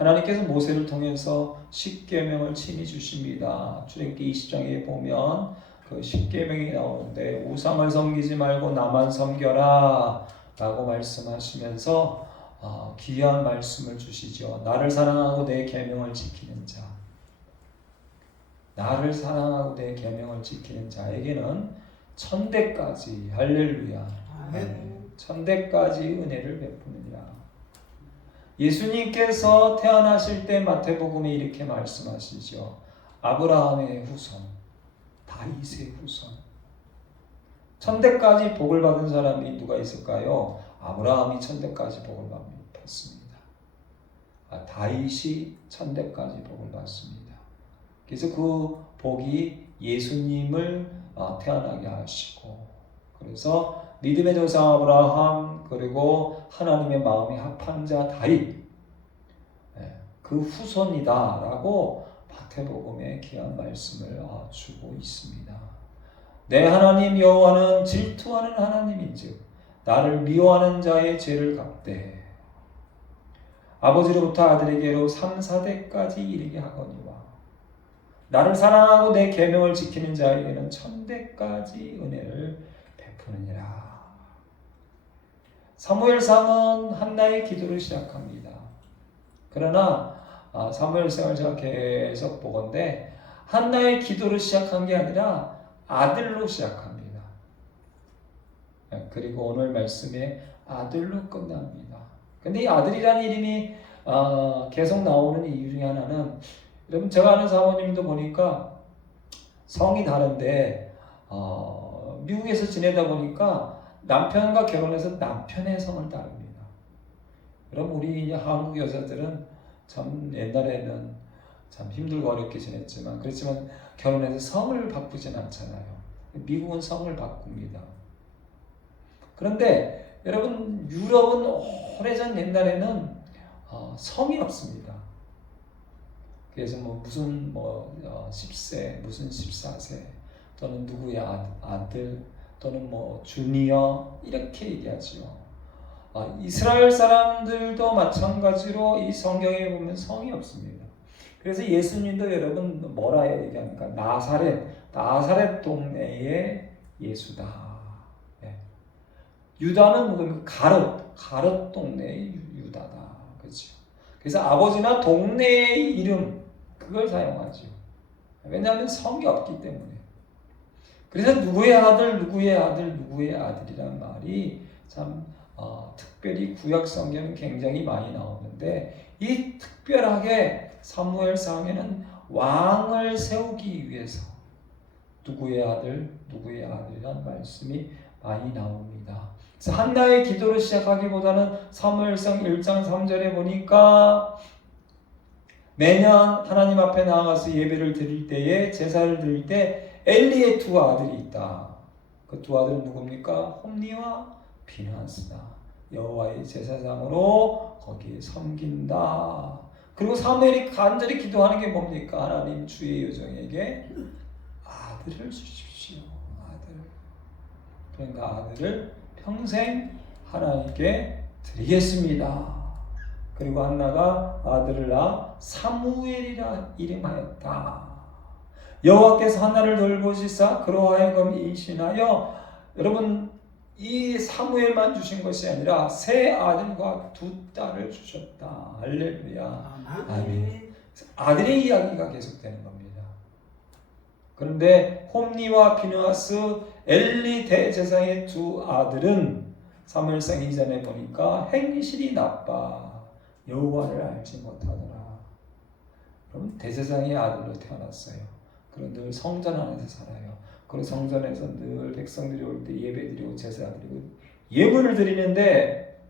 하나님께서 모세를 통해서 십계명을 친히 주십니다. 출애굽기 20장에 보면 그 십계명이 나오는데 우상을 섬기지 말고 나만 섬겨라 라고 말씀하시면서 귀한 말씀을 주시죠. 나를 사랑하고 내 계명을 지키는 자, 나를 사랑하고 내 계명을 지키는 자에게는 천대까지, 할렐루야, 천대까지 은혜를 베푸느니라. 예수님께서 태어나실 때 마태복음에 이렇게 말씀하시죠. 아브라함의 후손, 다윗의 후손. 천대까지 복을 받은 사람이 누가 있을까요? 아브라함이 천대까지 복을 받습니다. 다윗이 천대까지 복을 받습니다. 그래서 그 복이 예수님을 태어나게 하시고, 그래서 믿음의 조상 아브라함, 그리고 하나님의 마음에 합한 자 다윗, 그 후손이다라고 마태복음에 귀한 말씀을 주고 있습니다. 내 하나님 여호와는 질투하는 하나님인즉 나를 미워하는 자의 죄를 갚되 아버지로부터 아들에게로 3, 4대까지 이르게 하거니와 나를 사랑하고 내 계명을 지키는 자에게는 천대까지 은혜를 베푸느니라. 사무엘상은 한나의 기도를 시작합니다. 그러나 사무엘상을 제가 계속 보건대 한나의 기도를 시작한 게 아니라 아들로 시작합니다. 그리고 오늘 말씀에 아들로 끝납니다. 근데 이 아들이라는 이름이 계속 나오는 이유 중에 하나는, 여러분 제가 아는 사모님도 보니까 성이 다른데 미국에서 지내다 보니까 남편과 결혼해서 남편의 성을 따릅니다. 여러분 우리 한국 여자들은 참 옛날에는 참 힘들고 어렵게 지냈지만, 그렇지만 결혼해서 성을 바꾸진 않잖아요. 미국은 성을 바꿉니다. 그런데 여러분 유럽은 오래전 옛날에는 성이 없습니다. 그래서 무슨 10세, 무슨 14세, 또는 누구의 아들, 또는 주니어, 이렇게 얘기하지요. 이스라엘 사람들도 마찬가지로 이 성경에 보면 성이 없습니다. 그래서 예수님도 여러분 뭐라 얘기합니까? 나사렛 동네의 예수다. 네. 유다는 가롯 동네의 유다다. 그렇죠? 그래서 아버지나 동네의 이름, 그걸 사용하죠. 왜냐하면 성이 없기 때문에. 그래서 누구의 아들이란 말이 참 특별히 구약 성경은 굉장히 많이 나오는데, 이 특별하게 사무엘상에는 왕을 세우기 위해서 누구의 아들이란 말씀이 많이 나옵니다. 그래서 한나의 기도를 시작하기보다는 사무엘상 1장 3절에 보니까 매년 하나님 앞에 나아가서 예배를 드릴 때에, 제사를 드릴 때 엘리의 두 아들이 있다. 그 두 아들은 누굽니까? 홈니와 비느하스다. 여호와의 제사장으로 거기에 섬긴다. 그리고 사무엘이 간절히 기도하는 게 뭡니까? 하나님 주의 여종에게 아들을 주십시오. 그러니까 아들을 평생 하나님께 드리겠습니다. 그리고 한나가 아들을 낳아 사무엘이라 이름하였다. 여호와께서 한나를 돌보시사 그로 하여금 임신하여, 여러분 이 사무엘만 주신 것이 아니라 세 아들과 두 딸을 주셨다. 할렐루야. 아멘. 아들의 이야기가 계속되는 겁니다. 그런데 홈니와 비느하스, 엘리 대제사장의 두 아들은 사무엘상 이전에 보니까 행실이 나빠 여호와를 알지 못하더라. 그럼 대제사장의 아들로 태어났어요. 그리고 늘 성전 안에서 살아요. 그리고 성전에서 늘 백성들이 올 때 예배 드리고 제사 드리고 예물을 드리는데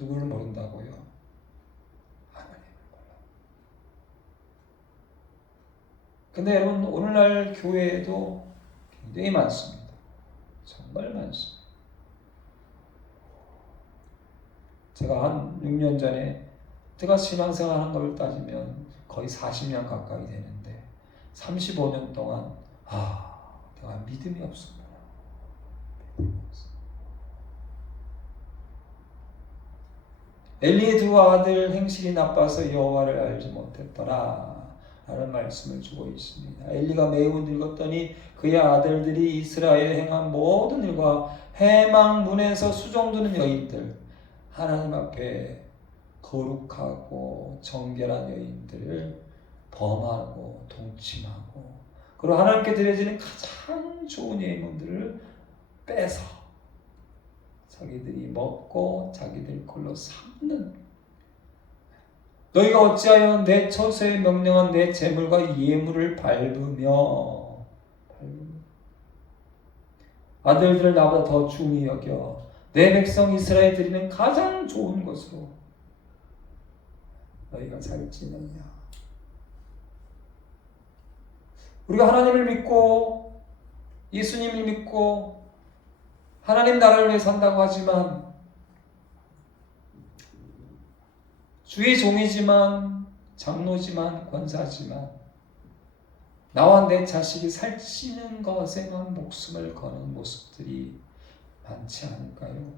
누구를 모른다고요? 하나님을 몰라. 근데 여러분 오늘날 교회에도 굉장히 많습니다. 정말 많습니다. 제가 한 6년 전에, 제가 신앙생활 한 걸 따지면 거의 40년 가까이 되는데 35년 동안 내가 믿음이 없었구나. 엘리의 두 아들 행실이 나빠서 여호와를 알지 못했더라 라는 말씀을 주고 있습니다. 엘리가 매우 늙었더니 그의 아들들이 이스라엘에 행한 모든 일과 해망 문에서 수종드는 여인들, 하나님 앞에 거룩하고 정결한 여인들을 범하고 동침하고, 그리고 하나님께 드려지는 가장 좋은 예물들을 빼서 자기들이 먹고 자기들 걸로 삼는, 너희가 어찌하여 내 처소에 명령한 내 재물과 예물을 밟으며 아들들을 나보다 더 중히 여겨 내 백성 이스라엘 드리는 가장 좋은 것으로 너희가 살지느냐. 우리가 하나님을 믿고 예수님을 믿고 하나님 나라를 위해 산다고 하지만, 주의 종이지만 장로지만 권사지만 나와 내 자식이 살찌는 것에만 목숨을 거는 모습들이 많지 않을까요?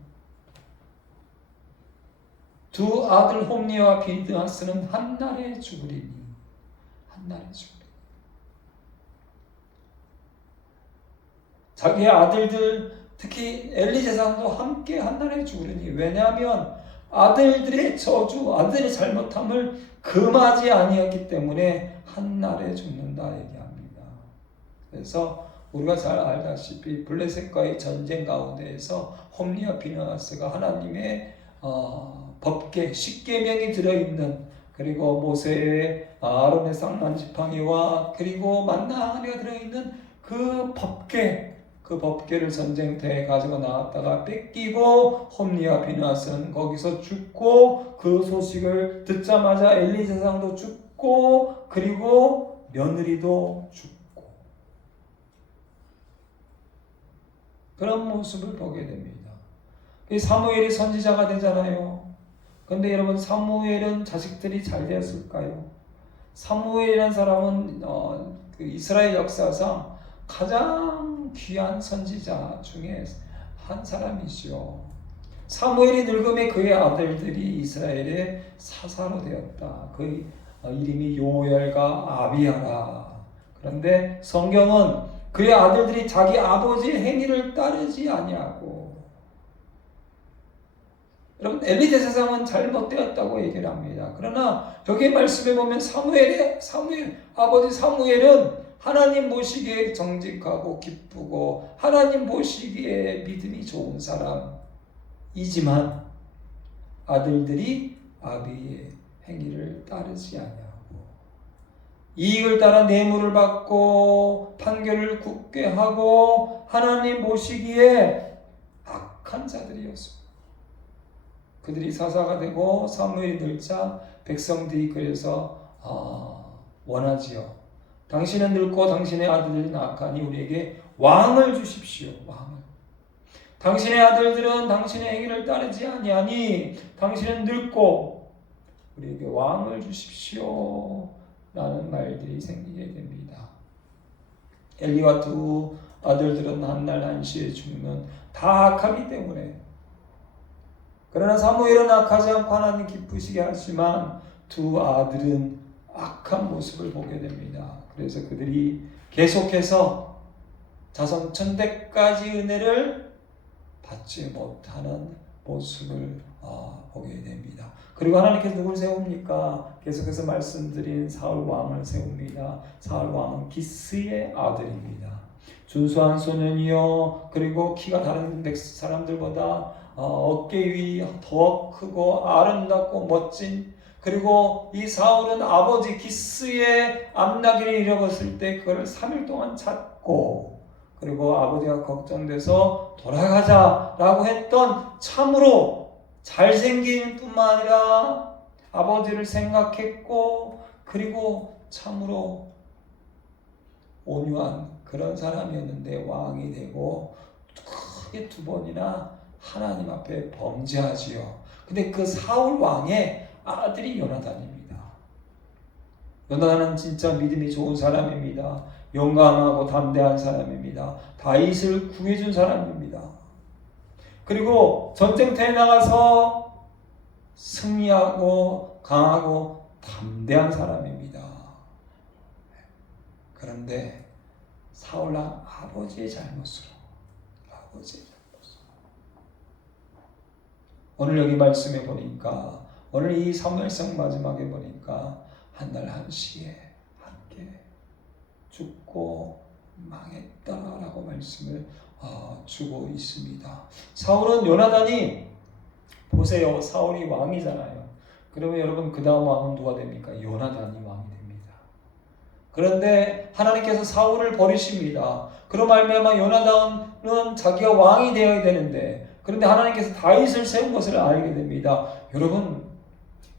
두 아들 홈리와 비드하스는 한날에 죽으리니, 한날에 죽으리니. 자기의 아들들, 특히 엘리 제사장도 함께 한날에 죽으리니, 왜냐하면 아들들의 저주, 아들의 잘못함을 금하지 아니했기 때문에 한날에 죽는다 얘기합니다. 그래서 우리가 잘 알다시피 블레셋과의 전쟁 가운데에서 홈리와 비느하스가 하나님의 법계, 십계명이 들어있는, 그리고 모세의 아론의 쌍난 지팡이와 그리고 만나 하나가 들어있는 그 법계를 전쟁터에 가지고 나왔다가 뺏기고 홈리와 비느하스는 거기서 죽고, 그 소식을 듣자마자 엘리 제사장도 죽고 그리고 며느리도 죽고, 그런 모습을 보게 됩니다. 사무엘이 선지자가 되잖아요. 근데 여러분, 사무엘은 자식들이 잘 되었을까요? 사무엘이라는 사람은 그 이스라엘 역사상 가장 귀한 선지자 중에 한 사람이죠. 사무엘이 늙음에 그의 아들들이 이스라엘의 사사로 되었다. 그 이름이 요엘과 아비야라. 그런데 성경은 그의 아들들이 자기 아버지의 행위를 따르지 아니하고, 여러분, 엘리 제사장은 잘못되었다고 얘기를 합니다. 그러나 여기 말씀에 보면 사무엘 아버지 사무엘은 하나님 보시기에 정직하고 기쁘고 하나님 보시기에 믿음이 좋은 사람이지만 아들들이 아비의 행위를 따르지 아니하고 이익을 따라 뇌물을 받고 판결을 굳게 하고 하나님 보시기에 악한 자들이었습니다. 그들이 사사가 되고 사무엘이 늙자 백성들이 그래서 원하지요. 당신은 늙고 당신의 아들들이 악하니 우리에게 왕을 주십시오. 왕을. 당신의 아들들은 당신의 행위를 따르지 아니하니 당신은 늙고 우리에게 왕을 주십시오. 라는 말들이 생기게 됩니다. 엘리와 두 아들들은 한날 한시에 죽는, 다 악하기 때문에. 그러나 사무엘은 악하지 않고 하나님 기쁘시게 하지만 두 아들은 악한 모습을 보게 됩니다. 그래서 그들이 계속해서 자손 천대까지 은혜를 받지 못하는 모습을 보게 됩니다. 그리고 하나님께서 누굴 세웁니까? 계속해서 말씀드린 사울 왕을 세웁니다. 사울 왕은 기스의 아들입니다. 준수한 소년이요, 그리고 키가 다른 사람들보다 어깨 위 더 크고 아름답고 멋진, 그리고 이 사울은 아버지 기스의 암나귀를 잃어버렸을 때 그걸 3일 동안 찾고, 그리고 아버지가 걱정돼서 돌아가자라고 했던 참으로 잘생긴 뿐만 아니라 아버지를 생각했고 그리고 참으로 온유한 그런 사람이었는데 왕이 되고 크게 2번이나 하나님 앞에 범죄하지요. 근데 그 사울 왕의 아들이 요나단입니다. 요나단은 진짜 믿음이 좋은 사람입니다. 용감하고 담대한 사람입니다. 다윗을 구해준 사람입니다. 그리고 전쟁터에 나가서 승리하고 강하고 담대한 사람입니다. 그런데 사울왕 아버지의 잘못으로 오늘 여기 말씀해 보니까, 오늘 이 사무엘상 마지막에 보니까 한 날 한시에 함께 죽고 망했다라고 말씀을 주고 있습니다. 사울은 요나단이, 보세요, 사울이 왕이잖아요. 그러면 여러분 그 다음 왕은 누가 됩니까? 요나단이 왕이 됩니다. 그런데 하나님께서 사울을 버리십니다. 그로 말미암아 요나단은 자기가 왕이 되어야 되는데, 그런데 하나님께서 다윗을 세운 것을 알게 됩니다. 여러분,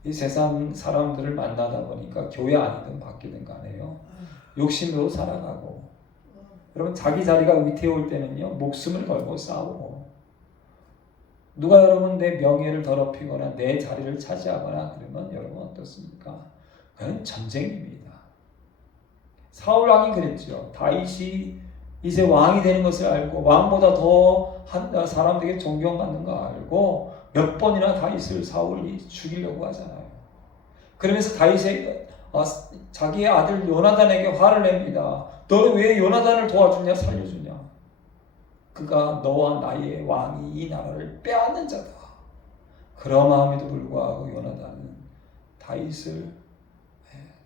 이 세상 사람들을 만나다 보니까 교회 아니든 밖이든 간에요, 욕심으로 살아가고, 여러분 자기 자리가 위태로울 때는요 목숨을 걸고 싸우고, 누가 여러분 내 명예를 더럽히거나 내 자리를 차지하거나 그러면 여러분 어떻습니까? 그건 전쟁입니다. 사울 왕이 그랬죠. 다윗이 이제 왕이 되는 것을 알고, 왕보다 더 사람들에게 존경받는 거 알고 몇 번이나 다윗을 사울이 죽이려고 하잖아요. 그러면서 다윗이 자기의 아들 요나단에게 화를 냅니다. 너는 왜 요나단을 도와주냐, 살려주냐? 그가 너와 나의 왕이 이 나라를 빼앗는 자다. 그러함에도 불구하고 요나단은 다윗을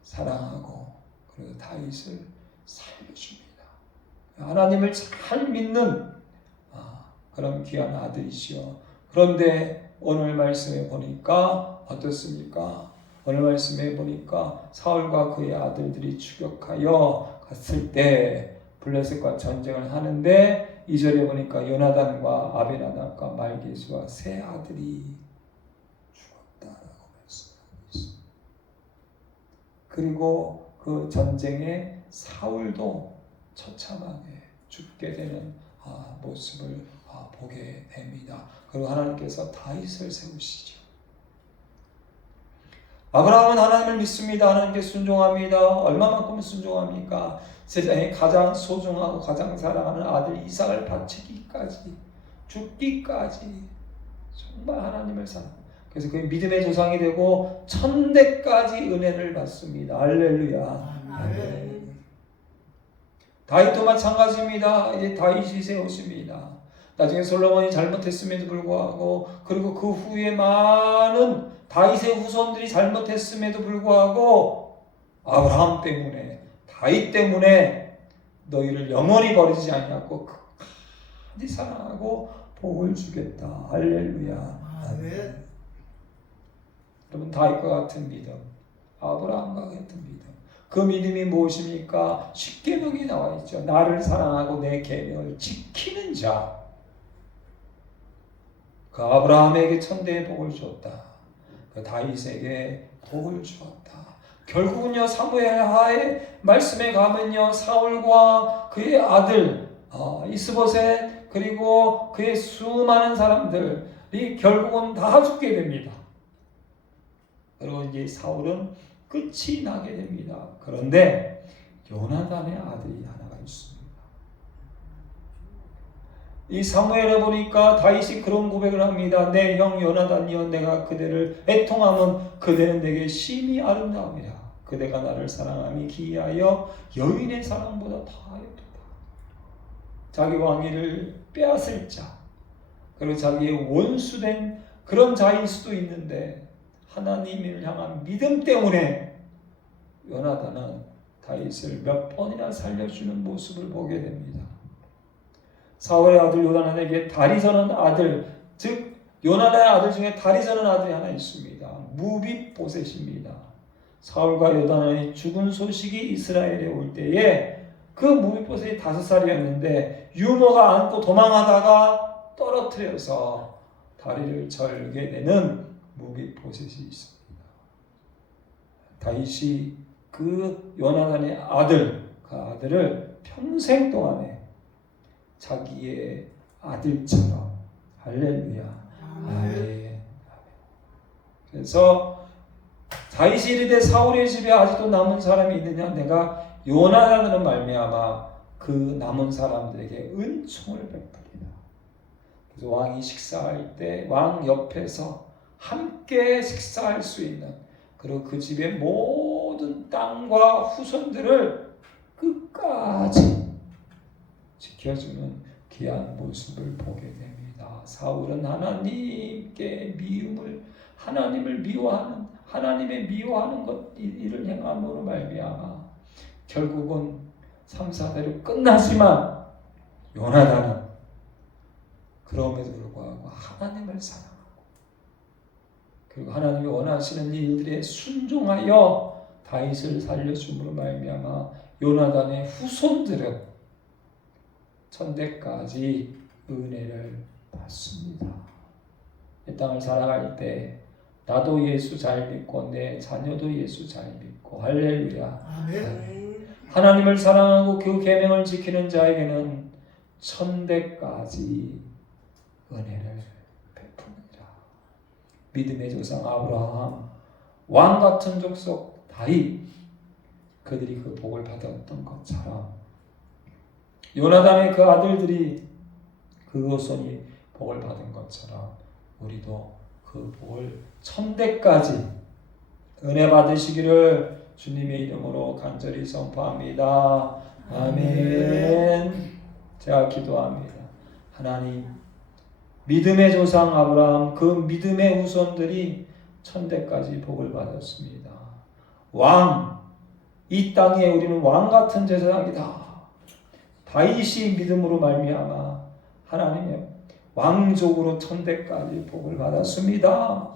사랑하고 그리고 다윗을 살려줍니다. 하나님을 잘 믿는 그런 귀한 아들이시요. 그런데 오늘 말씀에 보니까 어떻습니까? 오늘 말씀에 보니까 사울과 그의 아들들이 추격하여 갔을 때 블레셋과 전쟁을 하는데 2절에 보니까 요나단과 아비나답과 말게수와 세 아들이 죽었다라고 말씀하고 있습니다. 그리고 그 전쟁에 사울도 처참하게 죽게 되는 모습을 보게 됩니다. 그리고 하나님께서 다윗을 세우시죠. 아브라함은 하나님을 믿습니다. 하나님께 순종합니다. 얼마만큼 순종합니까? 세상에 가장 소중하고 가장 사랑하는 아들 이삭을 바치기까지, 죽기까지 정말 하나님을 사랑합니다. 그래서 그의 믿음의 조상이 되고 1000대까지 은혜를 받습니다. 할렐루야. 아멘. 다윗도 마찬가지입니다. 이제 다윗이 세우십니다. 나중에 솔로몬이 잘못했음에도 불구하고, 그리고 그 후에 많은 다윗의 후손들이 잘못했음에도 불구하고 아브라함 때문에, 다윗 때문에 너희를 영원히 버리지 아니하고 끝까지 사랑하고 복을 주겠다. 할렐루야. 아멘. 여러분, 다윗과 같은 믿음, 아브라함과 같은 믿음, 그 믿음이 무엇입니까? 십계명이 나와 있죠. 나를 사랑하고 내 계명을 지키는 자. 그 아브라함에게 1000대의 복을 주었다. 그 다윗에게 복을 주었다. 결국은요, 사무엘하의 말씀에 가면요, 사울과 그의 아들 이스보셋, 그리고 그의 수많은 사람들이 결국은 다 죽게 됩니다. 그리고 이제 사울은 끝이 나게 됩니다. 그런데 요나단의 아들이 하나가 있습니다. 이 사무엘에 보니까 다윗이 그런 고백을 합니다. 내 형 요나단이여, 내가 그대를 애통하면 그대는 내게 심히 아름다움이라. 그대가 나를 사랑함이 기이하여 여인의 사랑보다 더하였도다. 자기 왕위를 빼앗을 자, 그리고 자기의 원수된 그런 자일 수도 있는데 하나님을 향한 믿음 때문에 요나단은 다윗을 몇 번이나 살려주는 모습을 보게 됩니다. 사울의 아들 요나단에게 다리 저는 아들, 즉 요나단의 아들 중에 다리 저는 아들이 하나 있습니다. 무비보셋입니다. 사울과 요나단의 죽은 소식이 이스라엘에 올 때에 그 무비보셋이 5살이었는데 유모가 안고 도망하다가 떨어뜨려서 다리를 절게 되는 무비보셋이 있습니다. 다윗이 그 요나단의 아들, 그 아들을 평생 동안에 자기의 아들처럼, 할렐루야. 아멘. 그래서 다윗이 이르되 사울의 집에 아직도 남은 사람이 있느냐? 내가 요나단으로 말미암아 그 남은 사람들에게 은총을 베풀리라. 그래서 왕이 식사할 때 왕 옆에서 함께 식사할 수 있는, 그리고 그 집의 모든 땅과 후손들을 끝까지 지켜주는 귀한 모습을 보게 됩니다. 사울은 하나님께 하나님을 미워하는, 하나님의 미워하는 것 일을 행함으로 말미암아 결국은 3, 4대로 끝나지만, 요나단은 그럼에도 불구하고 하나님을 사랑하고, 그리고 하나님이 원하시는 일들에 순종하여 다윗을 살려줌으로 말미암아 요나단의 후손들은 천대까지 은혜를 받습니다. 이 땅을 살아갈 때 나도 예수 잘 믿고 내 자녀도 예수 잘 믿고, 할렐루야. 아멘. 하나님을 사랑하고 그 계명을 지키는 자에게는 천대까지 은혜를 베푸니라. 믿음의 조상 아브라함, 왕 같은 족속 다윗, 그들이 그 복을 받았던 것처럼 요나단의 그 아들들이, 그 후손이 복을 받은 것처럼 우리도 그 복을 천대까지 은혜 받으시기를 주님의 이름으로 간절히 선포합니다. 아멘. 제가 기도합니다. 하나님, 믿음의 조상 아브라함, 그 믿음의 후손들이 천대까지 복을 받았습니다. 왕, 이 땅에 우리는 왕 같은 제사장이다. 다윗이 믿음으로 말미암아 하나님의 왕족으로 천대까지 복을 받았습니다.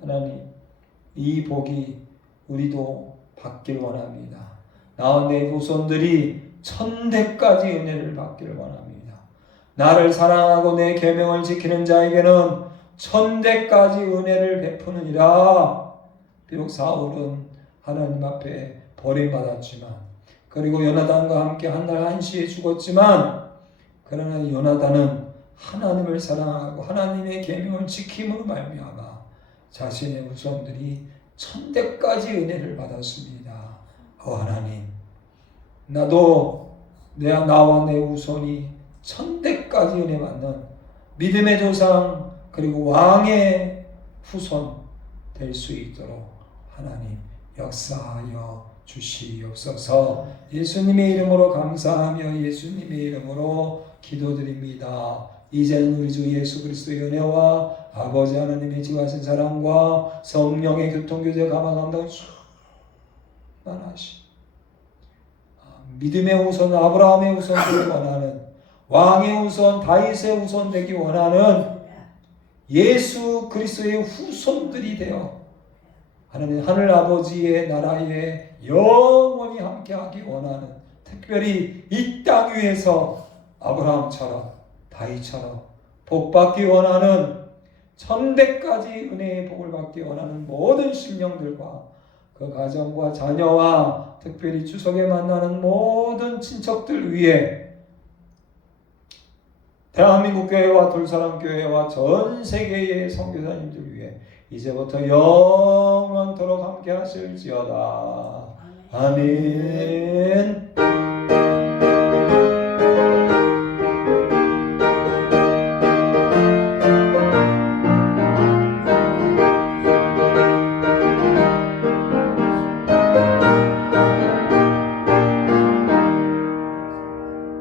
하나님, 이 복이 우리도 받길 원합니다. 나와 내 후손들이 천대까지 은혜를 받기를 원합니다. 나를 사랑하고 내 계명을 지키는 자에게는 천대까지 은혜를 베푸느니라. 비록 사울은 하나님 앞에 버림받았지만, 그리고 요나단과 함께 한날 한시에 죽었지만, 그러나 요나단은 하나님을 사랑하고 하나님의 계명을 지킴으로 말미암아 자신의 후손들이 천대까지 은혜를 받았습니다. 하나님, 나도 나와 내 후손이 천대까지 은혜 받는 믿음의 조상 그리고 왕의 후손 될 수 있도록 하나님 역사하여 주시옵소서. 예수님의 이름으로 감사하며 예수님의 이름으로 기도드립니다. 이제는 우리 주 예수 그리스도의 은혜와 아버지 하나님의 지하신 사랑과 성령의 교통교제 감화감동 충만하시, 믿음의 후손 아브라함의 후손 되기 원하는, 왕의 후손 다윗의 후손 되기 원하는 예수 그리스도의 후손들이 되어 하나님 하늘 아버지의 나라에 영원히 함께하기 원하는, 특별히 이 땅 위에서 아브라함처럼 다윗처럼 복받기 원하는, 천대까지 은혜의 복을 받기 원하는 모든 심령들과 그 가정과 자녀와 특별히 추석에 만나는 모든 친척들 위해, 대한민국 교회와 돌사람교회와 전 세계의 선교사님들 위해 이제부터 영원토록 함께 하실지어다. 아멘.